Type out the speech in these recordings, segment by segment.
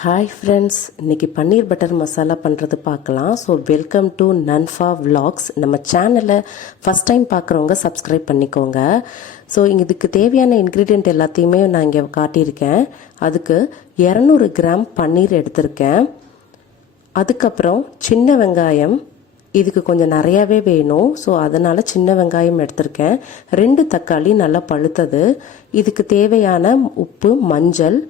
Hi friends, இன்றைக்கி பன்னீர் butter masala பண்ணுறது பார்க்கலாம். ஸோ வெல்கம் டு நன்ஃபா விலாக்ஸ். நம்ம சேனலை ஃபஸ்ட் டைம் பார்க்குறவங்க சப்ஸ்கிரைப் பண்ணிக்கோங்க. ஸோ இதுக்கு தேவையான இன்க்ரீடியண்ட் எல்லாத்தையுமே நான் இங்கே காட்டியிருக்கேன். அதுக்கு 200 கிராம் பன்னீர் எடுத்திருக்கேன். அதுக்கப்புறம் சின்ன வெங்காயம், இதுக்கு கொஞ்சம் நிறையாவே வேணும். ஸோ அதனால் சின்ன வெங்காயம் எடுத்திருக்கேன். 2 தக்காளி நல்லா பழுத்தது. இதுக்கு தேவையான உப்பு, மஞ்சள்,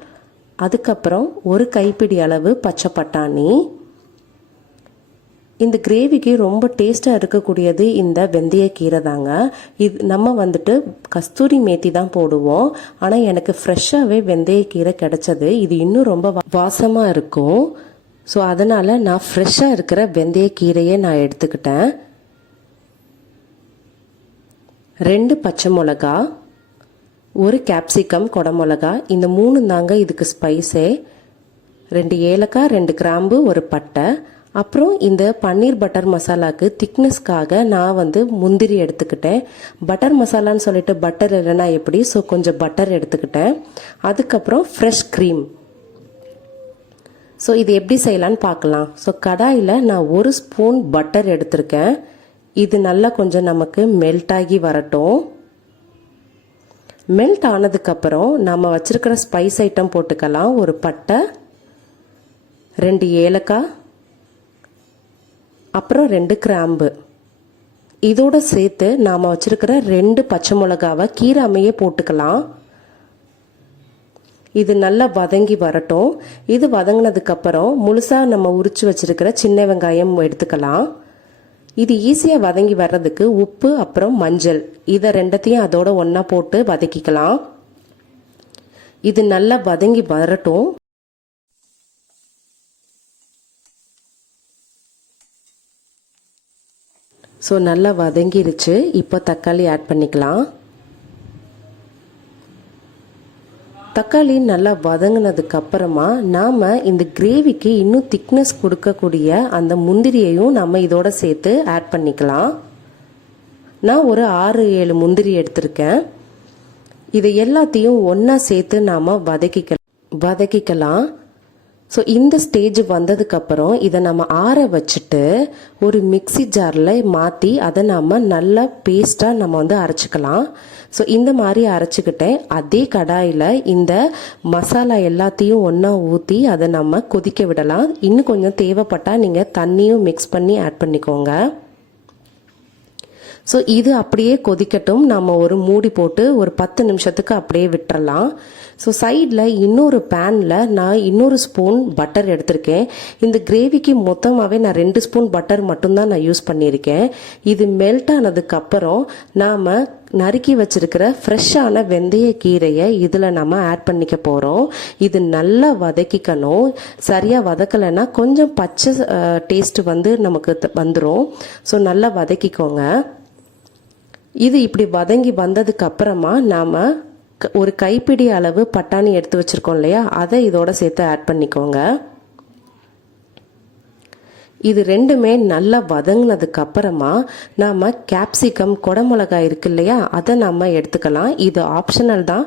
அதுக்கப்புறம் ஒரு கைப்பிடி அளவு பச்சை பட்டாணி. இந்த கிரேவிக்கு ரொம்ப டேஸ்ட்டாக இருக்கக்கூடியது இந்த வெந்தயக்கீரை தாங்க. இது நம்ம கஸ்தூரி மேத்தி தான் போடுவோம். ஆனால் எனக்கு ஃப்ரெஷ்ஷாகவே வெந்தயக்கீரை கிடைச்சது. இது இன்னும் ரொம்ப வாசமாக இருக்கும். ஸோ அதனால் நான் ஃப்ரெஷ்ஷாக இருக்கிற வெந்தயக்கீரையை நான் எடுத்துக்கிட்டேன். 2 பச்சை மிளகா, ஒரு கேப்சிகம், கொடமிளகா, இந்த 3 தாங்க இதுக்கு ஸ்பைஸே. 2 ஏலக்காய், 2 கிராம்பு, ஒரு பட்டை. அப்புறம் இந்த பன்னீர் பட்டர் மசாலாவுக்கு திக்னஸ்க்காக நான் முந்திரி எடுத்துக்கிட்டேன். பட்டர் மசாலான்னு சொல்லிட்டு பட்டர் இல்லைன்னா எப்படி, ஸோ கொஞ்சம் பட்டர் எடுத்துக்கிட்டேன். அதுக்கப்புறம் ஃப்ரெஷ் க்ரீம். ஸோ இது எப்படி செய்யலான்னு பார்க்கலாம். ஸோ கடாயில் நான் 1 ஸ்பூன் பட்டர் எடுத்திருக்கேன். இது நல்லா கொஞ்சம் நமக்கு மெல்ட் ஆகி வரட்டும். மெல்ட் ஆனதுக்கப்புறம் நம்ம வச்சுருக்கிற ஸ்பைஸ் ஐட்டம் போட்டுக்கலாம். ஒரு பட்டை, 2 ஏலக்காய், அப்புறம் 2 கிராம்பு. இதோடு சேர்த்து நாம் வச்சுருக்கிற 2 பச்சை மிளகாவை கீராமையே போட்டுக்கலாம். இது நல்லா வதங்கி வரட்டும். இது வதங்கினதுக்கப்புறம் முழுசாக நம்ம உரித்து வச்சுருக்கிற சின்ன வெங்காயம் எடுத்துக்கலாம். இது ஈஸியாக வதங்கி வர்றதுக்கு உப்பு, அப்புறம் மஞ்சள், இதை 2த்தையும் அதோட ஒன்றா போட்டு வதக்கிக்கலாம். இது நல்லா வதங்கி வரட்டும். ஸோ நல்லா வதங்கிருச்சு. இப்போ தக்காளி ஆட் பண்ணிக்கலாம். தக்காளி நல்லா வதங்கினதுக்கு அப்புறமா நாம் இந்த கிரேவிக்கு இன்னும் திக்னஸ் கொடுக்கக்கூடிய அந்த முந்திரியையும் நம்ம இதோட சேர்த்து ஆட் பண்ணிக்கலாம். நான் ஒரு 6-7 முந்திரி எடுத்திருக்கேன். இதை எல்லாத்தையும் ஒன்றா சேர்த்து நாம் வதக்கிக்கலாம். ஸோ இந்த ஸ்டேஜ் வந்ததுக்கப்புறம் இதை நம்ம ஆற வச்சுட்டு ஒரு மிக்சி ஜாரில் மாற்றி அதை நம்ம நல்லா பேஸ்ட்டாக நம்ம அரைச்சிக்கலாம். ஸோ இந்த மாதிரி அரைச்சிக்கிட்டேன். அதே கடாயில் இந்த மசாலா எல்லாத்தையும் ஒன்றா ஊற்றி அதை நம்ம கொதிக்க விடலாம். இன்னும் கொஞ்சம் தேவைப்பட்டால் நீங்கள் தண்ணியும் மிக்ஸ் பண்ணி ஆட் பண்ணிக்கோங்க. ஸோ இது அப்படியே கொதிக்கட்டும். நம்ம ஒரு மூடி போட்டு ஒரு 10 நிமிஷத்துக்கு அப்படியே விட்டுறலாம். ஸோ சைடில் இன்னொரு பேனில் நான் இன்னொரு ஸ்பூன் பட்டர் எடுத்திருக்கேன். இந்த கிரேவிக்கு மொத்தமாகவே நான் 2 ஸ்பூன் பட்டர் மட்டும்தான் நான் யூஸ் பண்ணியிருக்கேன். இது மெல்ட் ஆனதுக்கப்புறம் நாம் நறுக்கி வச்சிருக்கிற ஃப்ரெஷ்ஷான வெந்தய கீரையை இதில் நம்ம ஆட் பண்ணிக்க போகிறோம். இது நல்லா வதக்கிக்கணும். சரியாக வதக்கலைன்னா கொஞ்சம் பச்சை டேஸ்ட் நமக்கு வந்துடும். ஸோ நல்லா வதக்கிக்கோங்க. இது இப்படி வதங்கி வந்ததுக்கு அப்புறமா நாம் ஒரு கைப்பிடி அளவு பட்டாணி எடுத்து வச்சுருக்கோம் இல்லையா, அதை இதோட சேர்த்து ஆட் பண்ணிக்கோங்க. இது 2மே நல்லா வதங்கினதுக்கு அப்புறமா நாம் கேப்சிகம், கொடமிளகாய் இருக்கு இல்லையா, அதை நம்ம எடுத்துக்கலாம். இது ஆப்ஷனல் தான்.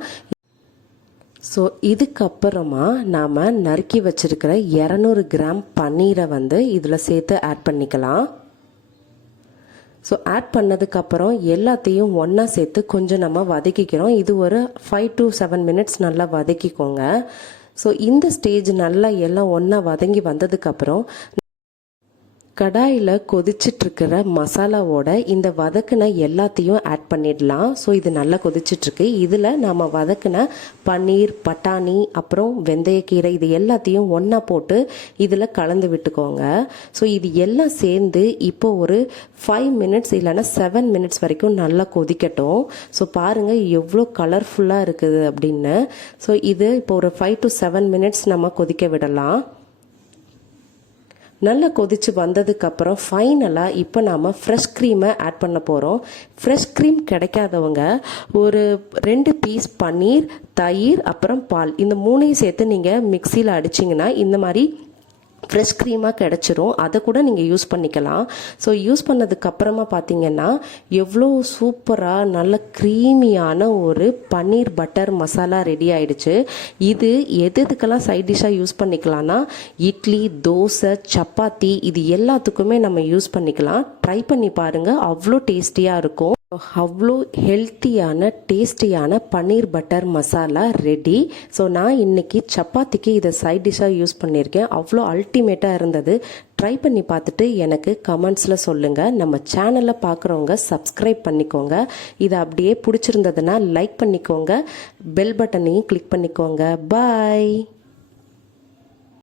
ஸோ இதுக்கப்புறமா நாம் நறுக்கி வச்சிருக்கிற 200 கிராம் பன்னீரை இதில் சேர்த்து ஆட் பண்ணிக்கலாம். ஸோ ஆட் பண்ணதுக்கப்புறம் எல்லாத்தையும் ஒன்றா சேர்த்து கொஞ்சம் நம்ம வதக்கிக்கிறோம். இது ஒரு 5 to 7 மினிட்ஸ் நல்லா வதக்கிக்கோங்க. ஸோ இந்த ஸ்டேஜ் நல்லா எல்லாம் ஒன்றா வதங்கி வந்ததுக்கப்புறம் கடாயில் கொதிச்சிட்ருக்கிற மசாலாவோட இந்த வதக்கின எல்லாத்தையும் ஆட் பண்ணிடலாம். ஸோ இது நல்லா கொதிச்சிட்ருக்கு. இதில் நம்ம வதக்கின பன்னீர், பட்டாணி, அப்புறம் வெந்தயக்கீரை, இது எல்லாத்தையும் ஒன்றா போட்டு இதில் கலந்து விட்டுக்கோங்க. ஸோ இது எல்லாம் சேர்ந்து இப்போ ஒரு 5 மினிட்ஸ் இல்லைன்னா 7 மினிட்ஸ் வரைக்கும் நல்லா கொதிக்கட்டும். ஸோ பாருங்கள் எவ்வளோ கலர்ஃபுல்லாக இருக்குது அப்படின்னு. ஸோ இது இப்போ ஒரு 5 to 7 மினிட்ஸ் நம்ம கொதிக்க விடலாம். நல்லா கொதித்து வந்ததுக்கப்புறம் ஃபைனலாக இப்போ நாம் ஃப்ரெஷ் க்ரீமை ஆட் பண்ண போகிறோம். ஃப்ரெஷ் க்ரீம் கிடைக்காதவங்க ஒரு 2 பீஸ் பன்னீர், தயிர், அப்புறம் பால், இந்த 3ஐயும் சேர்த்து நீங்கள் மிக்சியில் அடிச்சிங்கன்னா இந்த மாதிரி ஃப்ரெஷ் க்ரீமாக கிடச்சிரும். அதை கூட நீங்கள் யூஸ் பண்ணிக்கலாம். ஸோ யூஸ் பண்ணதுக்கப்புறமா பார்த்தீங்கன்னா எவ்வளோ சூப்பராக நல்ல க்ரீமியான ஒரு பன்னீர் பட்டர் மசாலா ரெடி ஆயிடுச்சு. இது எதுக்கெல்லாம் சைட் டிஷ்ஷாக யூஸ் பண்ணிக்கலாம்னா இட்லி, தோசை, சப்பாத்தி இது எல்லாத்துக்குமே நம்ம யூஸ் பண்ணிக்கலாம். ட்ரை பண்ணி பாருங்கள், அவ்வளோ டேஸ்டியாக இருக்கும். அவ்வளோ ஹெல்த்தியான டேஸ்டியான பன்னீர் பட்டர் மசாலா ரெடி. ஸோ நான் இன்னைக்கு சப்பாத்திக்கு இதை சைட் டிஷ்ஷாக யூஸ் பண்ணியிருக்கேன். அவ்வளோ அல்டிமேட்டாக இருந்தது. ட்ரை பண்ணி பார்த்துட்டு எனக்கு கமெண்ட்ஸில் சொல்லுங்கள். நம்ம சேனலை பார்க்குறவங்க சப்ஸ்கிரைப் பண்ணிக்கோங்க. இதை அப்படியே பிடிச்சிருந்ததுன்னா லைக் பண்ணிக்கோங்க. பெல் பட்டனையும் கிளிக் பண்ணிக்கோங்க. பாய்.